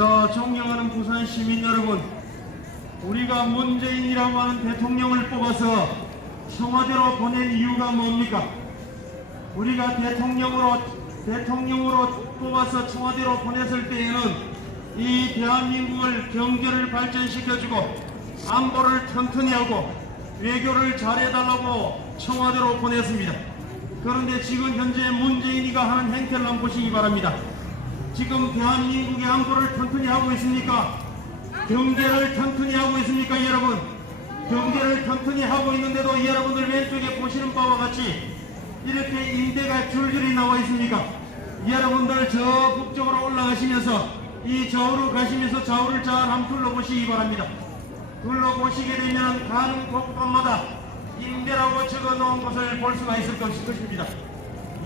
자, 존경하는 부산 시민 여러분, 우리가 문재인이라고 하는 대통령을 뽑아서 청와대로 보낸 이유가 뭡니까? 우리가 대통령으로 뽑아서 청와대로 보냈을 때에는 이 대한민국을 경제를 발전시켜주고 안보를 튼튼히 하고 외교를 잘해달라고 청와대로 보냈습니다. 그런데 지금 현재 문재인이가 하는 행태를 한번 보시기 바랍니다. 지금 대한민국의 안보를 튼튼히 하고 있습니까? 경제를 튼튼히 하고 있습니까, 여러분? 경제를 튼튼히 하고 있는데도 여러분들 왼쪽에 보시는 바와 같이 이렇게 임대가 줄줄이 나와 있습니까? 여러분들 저 북쪽으로 올라가시면서 이 좌우로 가시면서 좌우를 잘 한번 둘러보시기 바랍니다. 둘러보시게 되면 가는 곳곳마다 임대라고 적어놓은 것을 볼 수가 있을 것입니다.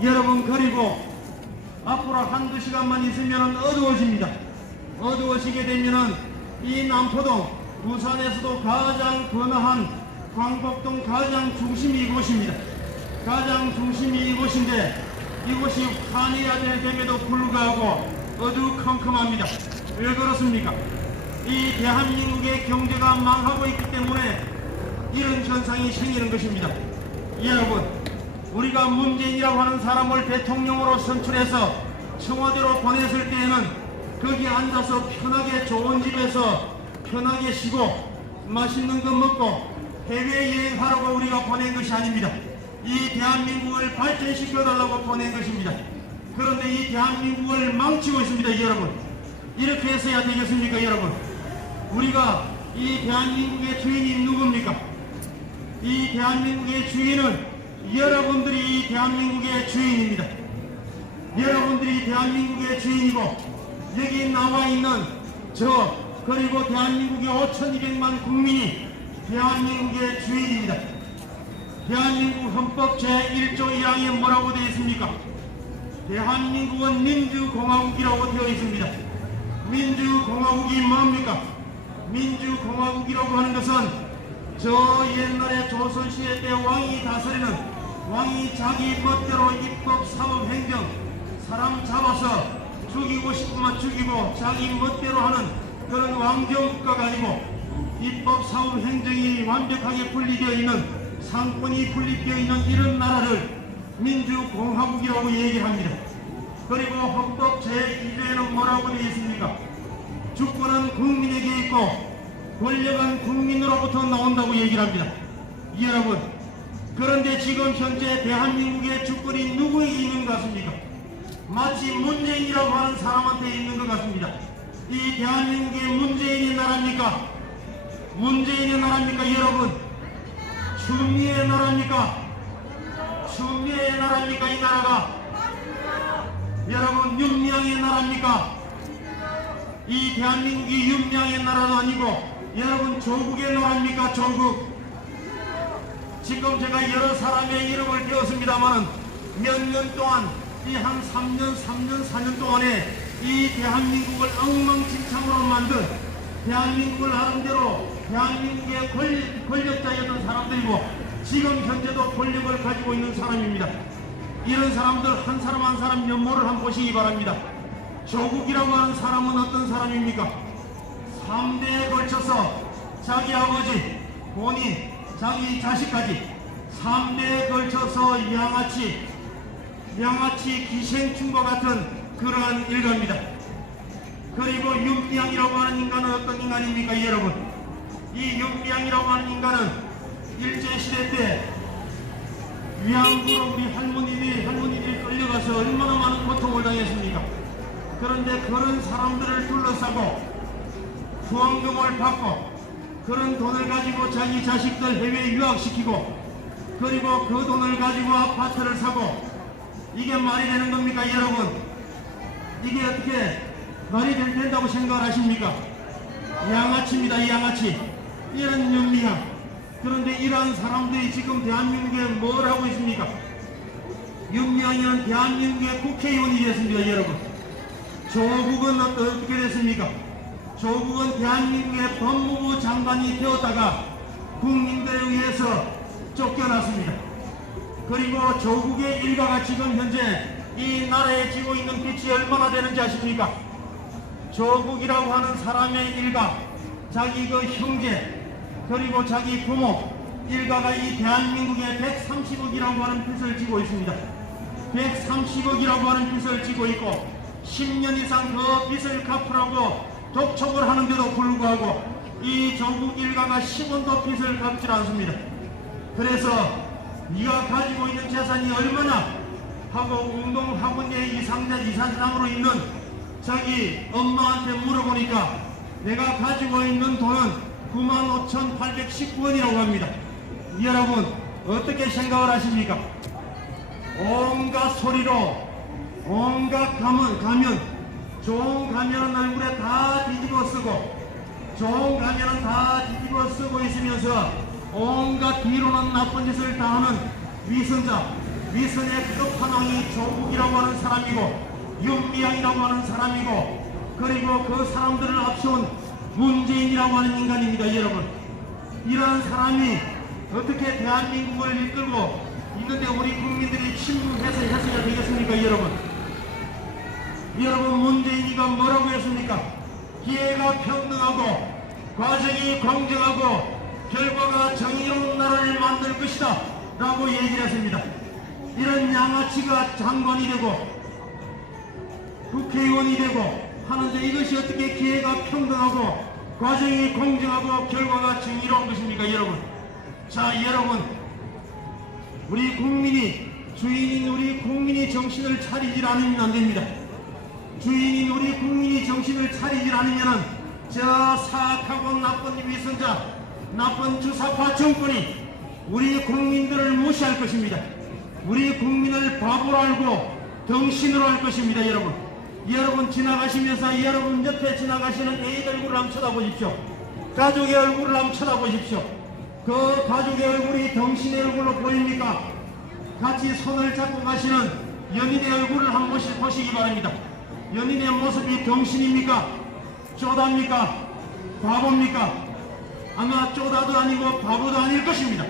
여러분, 그리고 앞으로 한두 시간만 있으면 어두워집니다. 어두워지게 되면은 이 남포동, 부산에서도 가장 번화한 광복동 가장 중심이 이곳입니다. 가장 중심이 이곳인데 이곳이 환희야될 됨에도 불구하고 어두컴컴합니다. 왜 그렇습니까? 이 대한민국의 경제가 망하고 있기 때문에 이런 현상이 생기는 것입니다. 여러분, 우리가 문재인이라고 하는 사람을 대통령으로 선출해서 청와대로 보냈을 때에는 거기 앉아서 편하게 좋은 집에서 편하게 쉬고 맛있는 거 먹고 해외여행하라고 우리가 보낸 것이 아닙니다. 이 대한민국을 발전시켜달라고 보낸 것입니다. 그런데 이 대한민국을 망치고 있습니다, 여러분. 이렇게 해서야 되겠습니까, 여러분? 우리가 이 대한민국의 주인이 누굽니까? 이 대한민국의 주인은 여러분들이 이 대한민국의 주인입니다. 여러분들이 대한민국의 주인이고 여기 나와 있는 저 그리고 대한민국의 5,200만 국민이 대한민국의 주인입니다. 대한민국 헌법 제1조 1항에 뭐라고 되어 있습니까? 대한민국은 민주공화국이라고 되어 있습니다. 민주공화국이 뭡니까? 민주공화국이라고 하는 것은 저 옛날에 조선시대 때 왕이 다스리는 왕이 자기 멋대로 입법, 사법, 행정 사람 잡아서 죽이고 싶으면 죽이고 자기 멋대로 하는 그런 왕정국가가 아니고 입법, 사법, 행정이 완벽하게 분리되어 있는 상권이 분리되어 있는 이런 나라를 민주공화국이라고 얘기를 합니다. 그리고 헌법 제2조에는 뭐라고 되어 있습니까? 주권은 국민에게 있고 권력은 국민으로부터 나온다고 얘기를 합니다. 여러분, 그런데 지금 현재 대한민국의 주권이 누구에게 있는 것 같습니까? 마치 문재인이라고 하는 사람한테 있는 것 같습니다. 이 대한민국의 문재인의 나라입니까? 문재인의 나라입니까, 여러분? 추미애의 나라입니까? 추미애의 나라입니까, 이 나라가? 여러분, 윤미향의 나라입니까? 이 대한민국이 윤미향의 나라도 아니고 여러분 조국의 나라입니까? 조국. 지금 제가 여러 사람의 이름을 배웠습니다만 몇 년 동안 이 한 3년, 4년 동안에 이 대한민국을 엉망진창으로 만든 대한민국을 나름대로 대한민국의 권력자였던 사람들이고 지금 현재도 권력을 가지고 있는 사람입니다. 이런 사람들 한 사람 한 사람 면모를 한번 보시기 바랍니다. 조국이라고 하는 사람은 어떤 사람입니까? 3대에 걸쳐서 자기 아버지, 본인, 자기 자식까지 3대에 걸쳐서 양아치 기생충과 같은 그러한 일가입니다. 그리고 윤미향이라고 하는 인간은 어떤 인간입니까, 여러분? 이 윤미향이라고 하는 인간은 일제시대 때 위안부로 우리 할머니들이 끌려가서 얼마나 많은 고통을 당했습니까? 그런데 그런 사람들을 둘러싸고 후원금을 받고 그런 돈을 가지고 자기 자식들 해외 유학시키고 그리고 그 돈을 가지고 아파트를 사고 이게 말이 되는 겁니까, 여러분? 이게 어떻게 말이 된다고 생각하십니까? 양아치입니다, 양아치. 이런 윤미향. 그런데 이러한 사람들이 지금 대한민국에 뭘 하고 있습니까? 윤미향이는 대한민국의 국회의원이 됐습니다, 여러분. 조국은 어떻게 됐습니까? 조국은 대한민국의 법무부 장관이 되었다가 국민들에 의해서 쫓겨났습니다. 그리고 조국의 일가가 지금 현재 이 나라에 지고 있는 빚이 얼마나 되는지 아십니까? 조국이라고 하는 사람의 일가, 자기 그 형제, 그리고 자기 부모 일가가 이 대한민국에 130억이라고 하는 빚을 지고 있습니다. 130억이라고 하는 빚을 지고 있고 10년 이상 그 빚을 갚으라고 독촉을 하는데도 불구하고 이 조국 일가가 10원도 빚을 갚질 않습니다. 그래서 네가 가지고 있는 재산이 얼마나 하고 운동학원의 이사장으로 있는 자기 엄마한테 물어보니까 내가 가지고 있는 돈은 95,819원이라고 합니다. 여러분 어떻게 생각을 하십니까? 온갖 소리로 온갖 가면 좋은 가면은 얼굴에 다 뒤집어 쓰고 좋은 가면은 다 뒤집어 쓰고 있으면서 온갖 뒤로는 나쁜 짓을 다하는 위선의 끝판왕이 조국이라고 하는 사람이고 윤미향이라고 하는 사람이고 그리고 그 사람들을 앞세운 문재인이라고 하는 인간입니다. 여러분 이러한 사람이 어떻게 대한민국을 이끌고 있는데 우리 국민들이 침묵해서 해서야 되겠습니까? 여러분 문재인이가 뭐라고 했습니까? 기회가 평등하고 과정이 공정하고 결과가 정의로운 나라를 만들 것이다 라고 얘기를 했습니다. 이런 양아치가 장관이 되고 국회의원이 되고 하는데 이것이 어떻게 기회가 평등하고 과정이 공정하고 결과가 정의로운 것입니까? 여러분 자 여러분 우리 국민이 주인인 우리 국민이 정신을 차리질 않으면 안 됩니다. 주인인 우리 국민이 정신을 차리질 않으면 저 사악하고 나쁜 위선자 나쁜 주사파 정권이 우리 국민들을 무시할 것입니다. 우리 국민을 바보로 알고 덩신으로 할 것입니다. 여러분 지나가시면서 여러분 옆에 지나가시는 애인 얼굴을 한번 쳐다보십시오. 가족의 얼굴을 한번 쳐다보십시오. 그 가족의 얼굴이 덩신의 얼굴로 보입니까? 같이 손을 잡고 가시는 연인의 얼굴을 한번 보시기 바랍니다. 연인의 모습이 덩신입니까? 쪼답니까? 바보입니까? 아마 쪼다도 아니고 바보도 아닐 것입니다.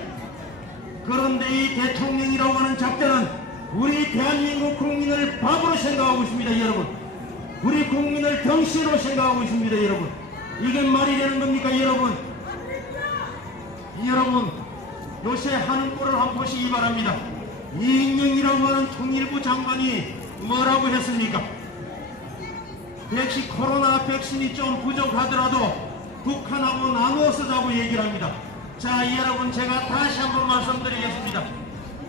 그런데 이 대통령이라고 하는 작자는 우리 대한민국 국민을 바보로 생각하고 있습니다. 여러분 우리 국민을 덩신으로 생각하고 있습니다. 여러분 이게 말이 되는 겁니까? 여러분 요새 하는 꼴을 한번 보시기 바랍니다. 이인영이라고 하는 통일부 장관이 뭐라고 했습니까? 코로나 백신이 좀 부족하더라도 북한하고 나누어 쓰자고 얘기를 합니다. 자 여러분 제가 다시 한번 말씀드리겠습니다.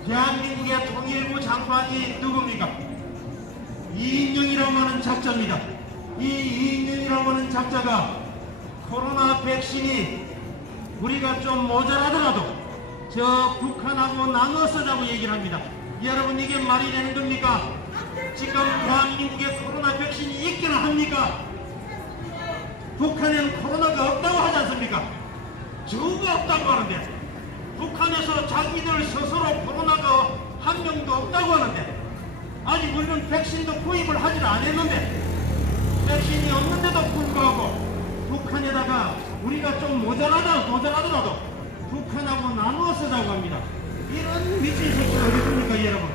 대한민국의 통일부 장관이 누굽니까? 이인영이라고 하는 작자입니다. 이 이인영이라고 하는 작자가 코로나 백신이 우리가 좀 모자라더라도 저 북한하고 나눠 쓰자고 얘기를 합니다. 여러분 이게 말이 되는 겁니까? 지금 대한민국에 코로나 백신이 있기는 합니까? 북한에는 코로나가 없다고 하지 않습니까? 저거 없다고 하는데 북한에서 자기들 스스로 코로나가 한 명도 없다고 하는데 아직 우리는 백신도 구입을 하질 않았는데 백신이 없는데도 불구하고 북한에다가 우리가 좀 모자라더라도 북한하고 나누어 쓰자고 합니다. 이런 미친 새끼가 어디 있습니까? 여러분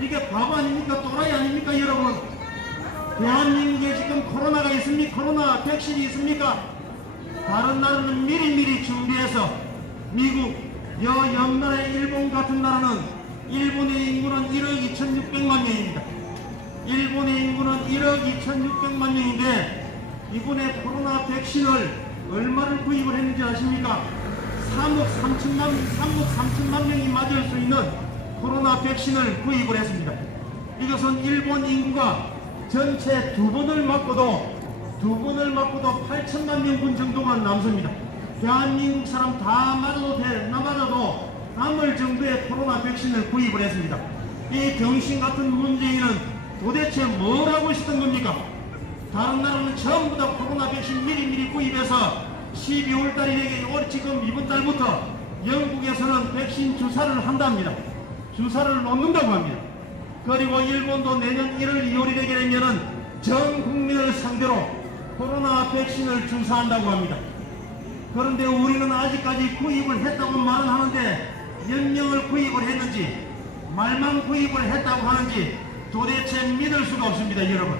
이게 바보 아닙니까? 또라이 아닙니까? 여러분 대한민국에 지금 코로나가 있습니까? 코로나 백신이 있습니까? 다른 나라는 미리미리 준비해서 미국, 옆나라의 일본 같은 나라는 일본의 인구는 1억 2,600만 명입니다. 일본의 인구는 1억 2,600만 명인데 이번에 코로나 백신을 얼마를 구입을 했는지 아십니까? 3억 3천만 명이 맞을 수 있는 코로나 백신을 구입을 했습니다. 이것은 일본 인구가 전체 두 번을 맞고도 8천만 명분 정도만 남습니다. 대한민국 사람 다 맞아도 남을 정도의 코로나 백신을 구입을 했습니다. 이 병신 같은 문재인은 도대체 뭘 하고 있었던 겁니까? 다른 나라는 전부 다 코로나 백신 미리 구입해서 12월 달이 되게 지금 이번 달부터 영국에서는 백신 주사를 한답니다. 주사를 놓는다고 합니다. 그리고 일본도 내년 1월 2월이 되게 되면은 전 국민을 상대로 코로나 백신을 주사한다고 합니다. 그런데 우리는 아직까지 구입을 했다고 말은 하는데 몇 명을 구입을 했는지 말만 구입을 했다고 하는지 도대체 믿을 수가 없습니다. 여러분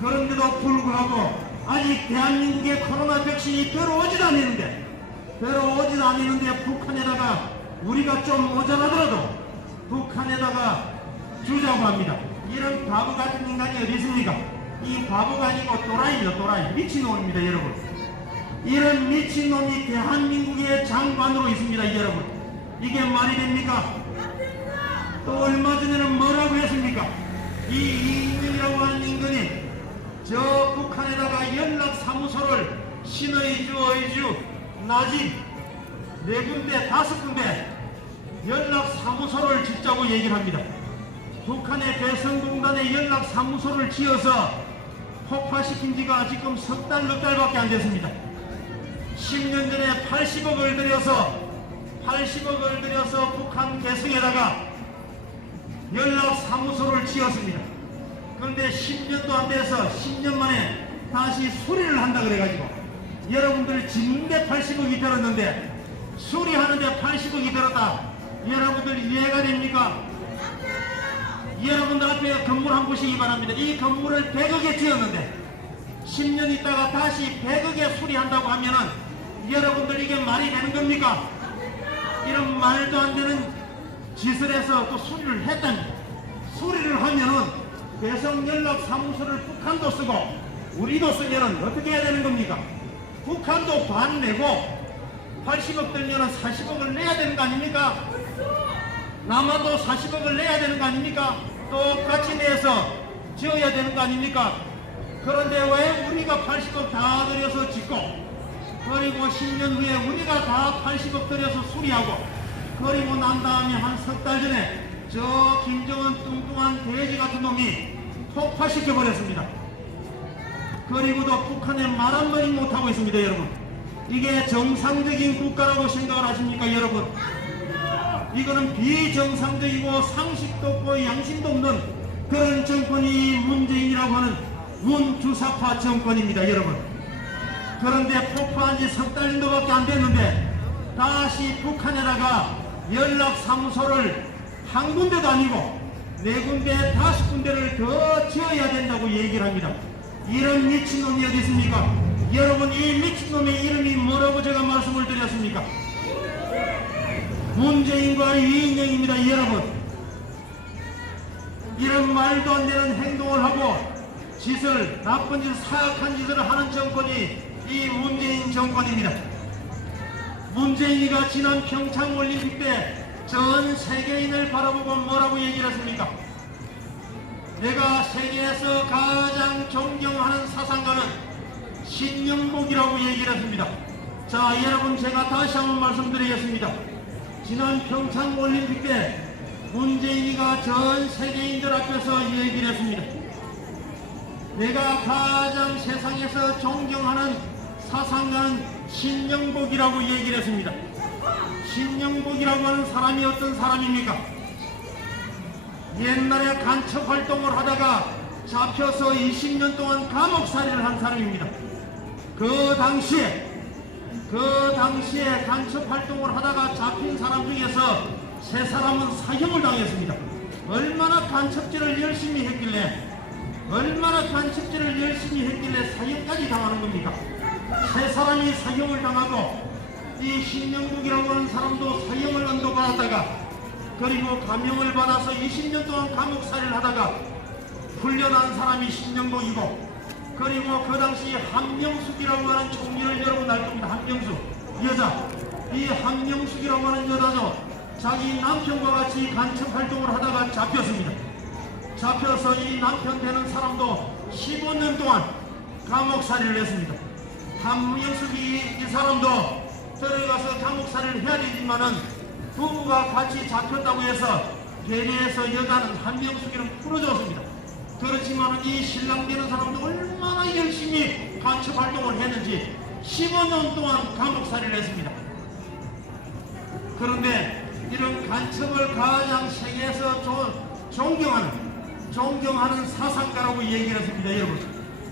그런데도 불구하고 아직 대한민국에 코로나 백신이 들어오지도 않는데 북한에다가 우리가 좀 모자라더라도 북한에다가 주자고 합니다. 이런 바보 같은 인간이 어디 있습니까? 이 바보가 아니고 또라이입니다. 또라이. 미친놈입니다, 여러분. 이런 미친놈이 대한민국의 장관으로 있습니다, 여러분. 이게 말이 됩니까? 또 얼마 전에는 뭐라고 했습니까? 이 이인영이라고 하는 인간이 저 북한에다가 연락사무소를 신의주, 의주, 나진 4군데, 5군데 연락사무소를 짓자고 얘기를 합니다. 북한의 대성공단에 연락사무소를 지어서 폭파시킨 지가 지금 석 달, 넉 달밖에 안 됐습니다. 10년 전에 80억을 들여서 북한 개성에다가 연락사무소를 지었습니다. 그런데 10년도 안 돼서 10년 만에 다시 수리를 한다 그래가지고 여러분들 짓는데 80억이 들었는데 수리하는데 80억이 들었다. 여러분들 이해가 됩니까? 여러분들 앞에 건물 한번 보시기 바랍니다. 이 건물을 100억에 지었는데 10년 있다가 다시 100억에 수리한다고 하면은 여러분들 이게 말이 되는 겁니까? 이런 말도 안 되는 짓을 해서 또 수리를 했다니. 수리를 하면은 대성연락사무소를 북한도 쓰고 우리도 쓰면은 어떻게 해야 되는 겁니까? 북한도 반 내고 80억 들면은 40억을 내야 되는 거 아닙니까? 남한도 40억을 내야 되는 거 아닙니까? 똑같이 내서 지어야 되는 거 아닙니까? 그런데 왜 우리가 80억 다 들여서 짓고 그리고 10년 후에 우리가 다 80억 들여서 수리하고 그리고 난 다음에 한 석 달 전에 저 김정은 뚱뚱한 돼지 같은 놈이 폭파시켜 버렸습니다. 그리고도 북한에 말 한마디 못하고 있습니다, 여러분. 이게 정상적인 국가라고 생각을 하십니까, 여러분? 이거는 비정상적이고 상식도 없고 양심도 없는 그런 정권이 문재인이라고 하는 문주사파 정권입니다, 여러분. 그런데 폭파한 지 석 달 정도밖에 안 됐는데 다시 북한에다가 연락사무소를 한 군데도 아니고 4군데, 5군데를 더 지어야 된다고 얘기를 합니다. 이런 미친놈이 어디 있습니까? 여러분, 이 미친놈의 이름이 뭐라고 제가 말씀을 드렸습니까? 문재인과 이인영입니다, 여러분. 이런 말도 안 되는 행동을 하고 짓을, 나쁜 짓, 사악한 짓을 하는 정권이 이 문재인 정권입니다. 문재인이가 지난 평창올림픽 때 전 세계인을 바라보고 뭐라고 얘기를 했습니까? 내가 세계에서 가장 존경하는 사상가는 신영복이라고 얘기를 했습니다. 자, 여러분, 제가 다시 한번 말씀드리겠습니다. 지난 평창올림픽 때 문재인이가 전 세계인들 앞에서 얘기를 했습니다. 내가 가장 세상에서 존경하는 사상가는 신영복이라고 얘기를 했습니다. 신영복이라고 하는 사람이 어떤 사람입니까? 옛날에 간첩 활동을 하다가 잡혀서 20년 동안 감옥살이를 한 사람입니다. 그 당시에 간첩 활동을 하다가 잡힌 사람 중에서 3사람은 사형을 당했습니다. 얼마나 간첩질을 열심히 했길래 사형까지 당하는 겁니까? 3사람이 사형을 당하고 이 신영국이라고 하는 사람도 사형을 언도받았다가 그리고 감형을 받아서 20년 동안 감옥살이를 하다가 풀려난 사람이 신영국이고 그리고 그 당시 한명숙이라고 하는 총리를 여러분 알 겁니다. 한명숙 여자. 이 한명숙이라고 하는 여자도 자기 남편과 같이 간첩 활동을 하다가 잡혔습니다. 잡혀서 이 남편 되는 사람도 15년 동안 감옥살이를 했습니다. 한명숙이 이 사람도 들어가서 감옥살이를 해야 되지만은 부부가 같이 잡혔다고 해서 괴리해서 여자는 한명숙이를 풀어줬습니다. 그렇지만 이 신랑 되는 사람도 얼마나 열심히 간첩 활동을 했는지 15년 동안 감옥살이를 했습니다. 그런데 이런 간첩을 가장 세계에서 존경하는 사상가라고 얘기를 했습니다, 여러분.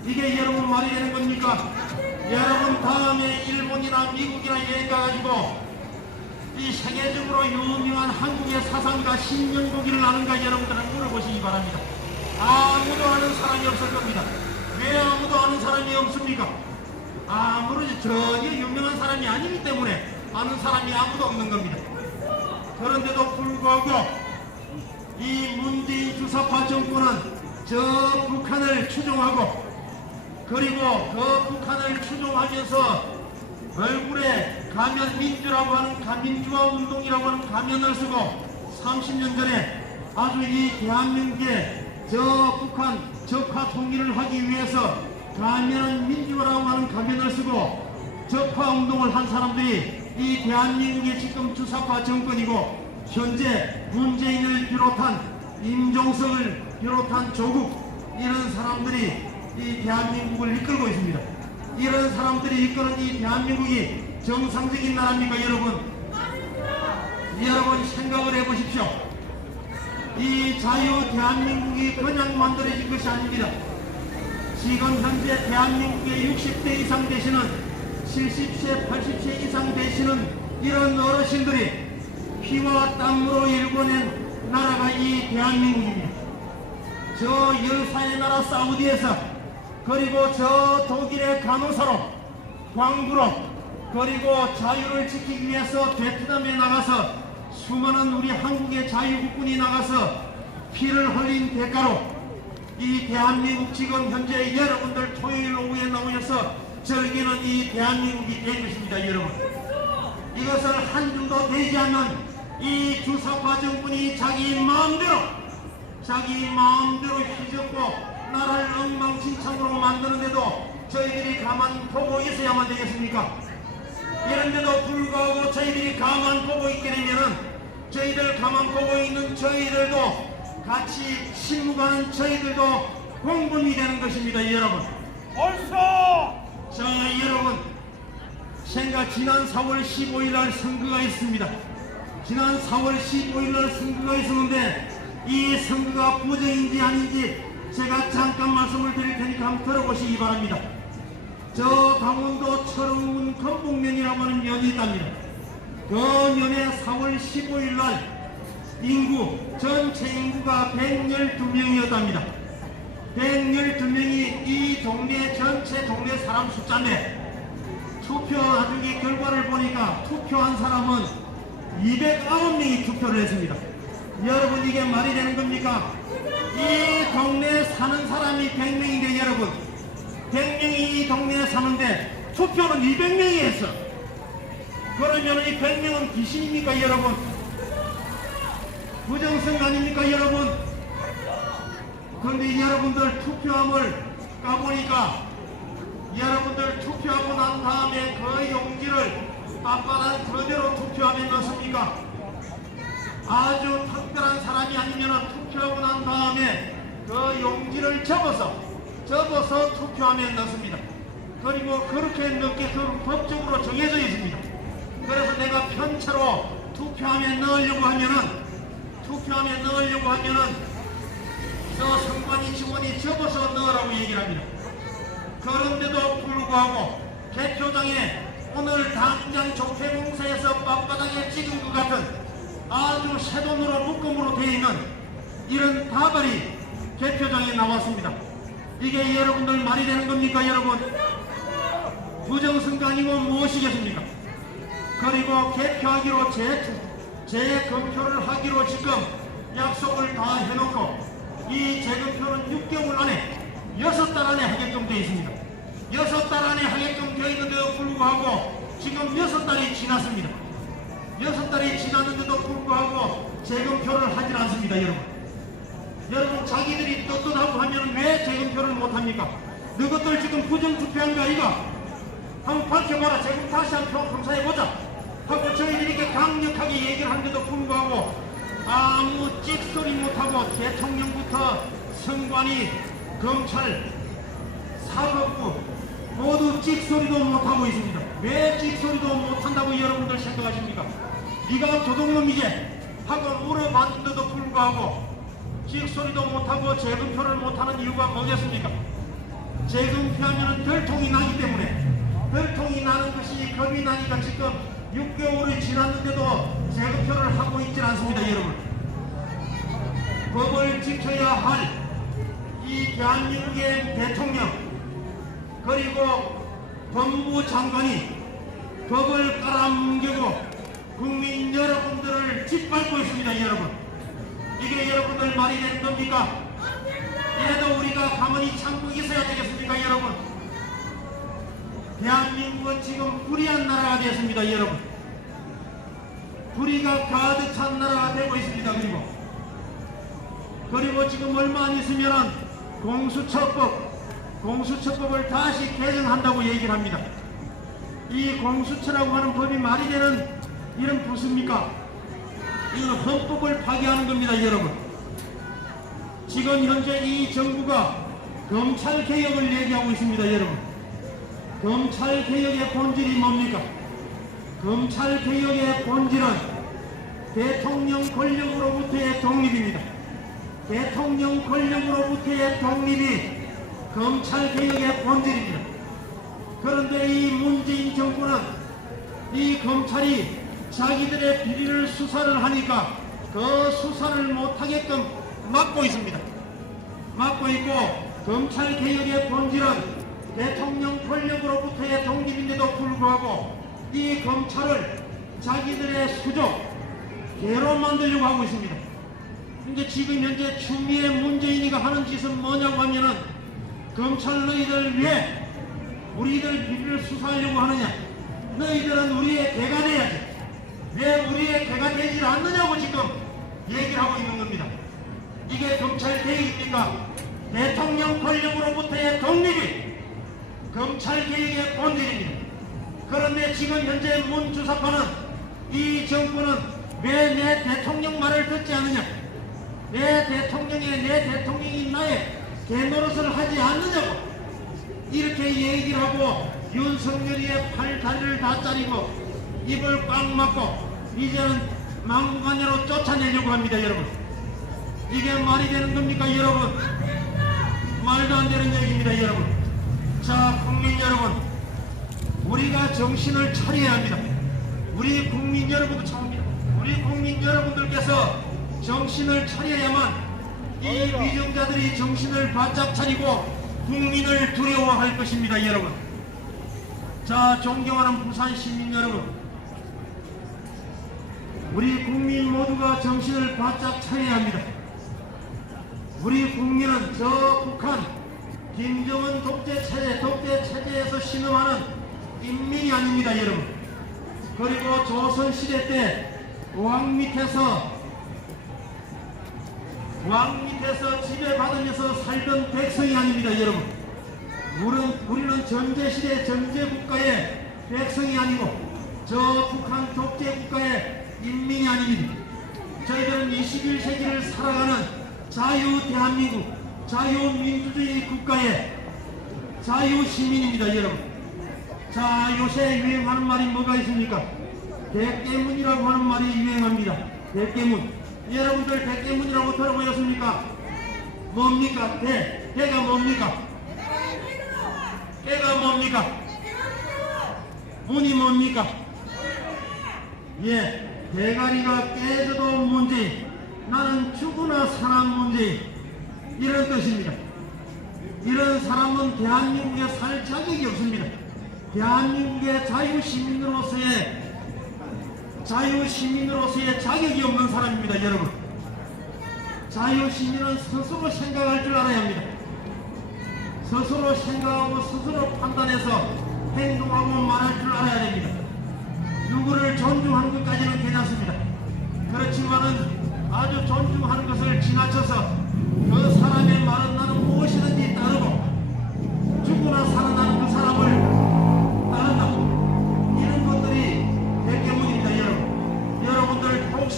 이게 여러분 말이 되는 겁니까? 여러분 다음에 일본이나 미국이나 여행 가가지고 이 세계적으로 유명한 한국의 사상가 신영복이를 아는가 여러분들은 물어보시기 바랍니다. 아무도 아는 사람이 없을 겁니다. 왜 아무도 아는 사람이 없습니까? 아무리 전혀 유명한 사람이 아니기 때문에 아는 사람이 아무도 없는 겁니다. 그런데도 불구하고 이 문재인 주사파 정권은 저 북한을 추종하고, 그리고 그 북한을 추종하면서 얼굴에 가면, 민주라고 하는 민주화 운동이라고 하는 가면을 쓰고 30년 전에 아주 이 대한민국에 저 북한 적화 통일을 하기 위해서 가면은 민주화라고 하는 가면을 쓰고 적화 운동을 한 사람들이 이 대한민국의 지금 주사파 정권이고, 현재 문재인을 비롯한 임종석을 비롯한 조국, 이런 사람들이 이 대한민국을 이끌고 있습니다. 이런 사람들이 이끄는 이 대한민국이 정상적인 나라입니까? 여러분 생각을 해보십시오. 이 자유 대한민국이 그냥 만들어진 것이 아닙니다. 지금 현재 대한민국의 60대 이상 되시는, 70세 80세 이상 되시는 이런 어르신들이 피와 땀으로 일궈낸 나라가 이 대한민국입니다. 저 열사의 나라 사우디에서, 그리고 저 독일의 간호사로, 광부로, 그리고 자유를 지키기 위해서 베트남에 나가서 수많은 우리 한국의 자유국군이 나가서 피를 흘린 대가로 이 대한민국 지금 현재 여러분들 토요일 오후에 나오셔서 즐기는 이 대한민국이 된 것입니다. 여러분, 이것을 한 줌도 되지 않는 이 주사파 정권이 자기 마음대로 휘젓고 나라를 엉망진창으로 만드는데도 저희들이 가만 보고 있어야만 되겠습니까? 이런데도 불구하고 저희들이 가만 보고 있게 되면은, 저희들 가만 보고 있는 저희들도 같이 실무가는 저희들도 공분이 되는 것입니다. 여러분, 자, 여러분, 지난 4월 15일 날 선거가 있습니다. 지난 4월 15일 날 선거가 있었는데, 이 선거가 부정인지 아닌지 제가 잠깐 말씀을 드릴 테니까 한번 들어보시기 바랍니다. 저 강원도 철원 건북면이라고 하는 면이 있답니다. 그 면에 4월 15일 날 전체 인구가 112명이었답니다. 112명이 이 동네 전체 동네 사람 숫자인데, 투표 나중에 결과를 보니까 투표한 사람은 209명이 투표를 했습니다. 여러분, 이게 말이 되는 겁니까? 이 동네에 사는 사람이 100명인데 여러분, 100명이 이 동네에 사는데 투표는 200명이 했어. 그러면 이 100명은 귀신입니까 여러분? 부정선거 아닙니까 여러분? 그런데 여러분들 투표함을 까보니까, 여러분들 투표하고 난 다음에 그 용지를 빳빳한 그대로 투표함에 넣습니까? 아주 특별한 사람이 아니면 투표하고 난 다음에 그 용지를 접어서 투표함에 넣습니다. 그리고 그렇게 넣게 그 법적으로 정해져 있습니다. 그래서 내가 편차로 투표함에 넣으려고 하면은 저 선관위 직원이 접어서 넣으라고 얘기를 합니다. 그런데도 불구하고 개표장에 오늘 당장 조폐공사에서 빳빳하게 찍은 것 같은 아주 새돈으로 묶음으로 되어 있는 이런 다발이 개표장에 나왔습니다. 이게 여러분들 말이 되는 겁니까 여러분? 부정선거 아니고 무엇이겠습니까? 그리고 개표하기로 재검표를 하기로 지금 약속을 다 해놓고, 이 재검표는 6개월 안에 6달 안에 하게끔 되어 있습니다. 6달 안에 하게끔 되어 있는데도 불구하고 지금 6달이 지났습니다. 6달이 지났는데도 불구하고 재검표를 하질 않습니다. 여러분 자기들이 떳떳하고 하면 왜 재검표를 못합니까? 너희들 지금 부정투표한 거 아이가? 한번 밝혀봐라. 재검 다시 한번 검사해보자 하고 저희들이 이렇게 강력하게 얘기를 하는데도 불구하고 아무 찍소리 못하고 대통령부터 선관위, 검찰, 사법부 모두 찍소리도 못하고 있습니다. 왜 찍소리도 못한다고 여러분들 생각하십니까? 네가 도둑놈이게 하고 물어봤는데도 불구하고 찍소리도 못하고 재검표를 못하는 이유가 뭐겠습니까? 재검표하면 덜통이 나기 때문에, 덜통이 나는 것이 겁이 나니까 지금 6개월이 지났는데도 재검표를 하고 있질 않습니다. 여러분, 법을 지켜야 할 이 대한민국의 대통령, 그리고 법무부 장관이 법을 깔아뭉개고 국민 여러분들을 짓밟고 있습니다. 여러분, 이게 여러분들 말이 되는 겁니까? 이래도 우리가 가만히 참고 있어야 되겠습니까? 여러분, 대한민국은 지금 불의한 나라가 되었습니다. 여러분, 불의가 가득 찬 나라가 되고 있습니다. 그리고 지금 얼마 안 있으면 공수처법을 다시 개정한다고 얘기를 합니다. 이 공수처라고 하는 법이 말이 되는 이런 부수입니까? 이건 헌법을 파괴하는 겁니다. 여러분, 지금 현재 이 정부가 검찰개혁을 얘기하고 있습니다. 여러분, 검찰개혁의 본질이 뭡니까? 검찰개혁의 본질은 대통령 권력으로부터의 독립입니다. 대통령 권력으로부터의 독립이 검찰개혁의 본질입니다. 그런데 이 문재인 정부는 이 검찰이 자기들의 비리를 수사를 하니까 그 수사를 못하게끔 막고 있습니다. 막고 있고, 검찰개혁의 본질은 대통령 권력으로부터의 독립인데도 불구하고 이 검찰을 자기들의 수조, 개로 만들려고 하고 있습니다. 근데 지금 현재 추미애 문재인이가 하는 짓은 뭐냐고 하면은, 검찰 너희들 왜 우리들 비리를 수사하려고 하느냐? 너희들은 우리의 개가 돼야지. 왜 우리의 개가 되질 않느냐고 지금 얘기를 하고 있는 겁니다. 이게 검찰 개혁입니까? 대통령 권력으로부터의 독립이 검찰 개혁의 본질입니다. 그런데 지금 현재 문 주사파는, 이 정부는 왜 내 대통령 말을 듣지 않느냐? 내 대통령이 나의 개노릇을 하지 않느냐고 이렇게 얘기를 하고, 윤석열이의 팔다리를 다 자르고 입을 꽉 막고 이제는 막무가내로 쫓아내려고 합니다. 여러분, 이게 말이 되는 겁니까? 여러분, 말도 안 되는 얘기입니다. 여러분, 자, 국민 여러분, 우리가 정신을 차려야 합니다. 우리 국민 여러분도 참합니다. 우리 국민 여러분들께서 정신을 차려야만 이 위정자들이 정신을 바짝 차리고 국민을 두려워할 것입니다. 여러분, 자, 존경하는 부산 시민 여러분, 우리 국민 모두가 정신을 바짝 차려야 합니다. 우리 국민은 저 북한 김정은 독재 체제에서 신음하는 인민이 아닙니다. 여러분, 그리고 조선시대 때 왕 밑에서 지배받으면서 살던 백성이 아닙니다. 여러분, 우리는 전제시대 전제국가의 백성이 아니고 저 북한 독재국가의 인민이 아닙니다. 저희들은 21세기를 살아가는 자유 대한민국, 자유민주주의 국가의 자유시민입니다. 여러분, 자, 요새 유행하는 말이 뭐가 있습니까? 대깨문이라고 하는 말이 유행합니다. 대깨문. 여러분들 대깨문이라고 들어보셨습니까? 뭡니까? 대가 뭡니까? 깨가 뭡니까? 문이 뭡니까? 예, 대가리가 깨져도 문제, 나는 죽으나 사는 문제, 이런 뜻입니다. 이런 사람은 대한민국에 살 자격이 없습니다. 대한민국의 자유시민으로서의 자격이 없는 사람입니다. 여러분, 자유시민은 스스로 생각할 줄 알아야 합니다. 스스로 생각하고 스스로 판단해서 행동하고 말할 줄 알아야 됩니다. 누구를 존중하는 것까지는 괜찮습니다. 그렇지만은 아주 존중하는 것을 지나쳐서 그 사람의 말은 나는 무엇이든지 따르고 죽으나 살아나는 그 사람을 따른다, 이런 것들이 대깨문입니다. 여러분, 여러분들 혹시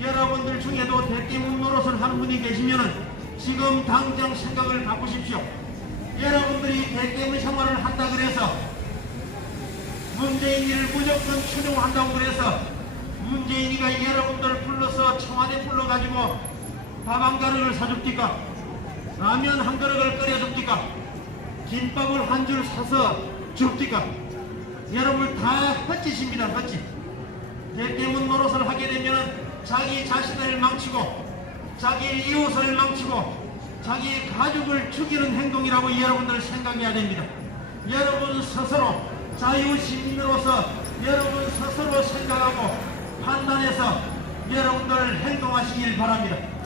여러분들 중에도 대깨문 노릇을 하는 분이 계시면은 지금 당장 생각을 바꾸십시오. 여러분들이 대깨문 생활을 한다 그래서, 문재인이를 무조건 추종한다고 그래서 문재인이가 여러분들 불러서 청와대 불러가지고 밥 한 그릇을 사줍니까? 라면 한 그릇을 끓여줍니까? 김밥을 한 줄 사서 줍니까? 여러분 다 헛짓입니다. 헛짓. 대깨문 노릇을 하게 되면 자기 자신을 망치고 자기 이웃을 망치고 자기 가족을 죽이는 행동이라고 여러분들 생각해야 됩니다. 여러분 스스로 자유시민으로서 여러분 스스로 생각하고 판단해서 여러분들 행동하시길 바랍니다.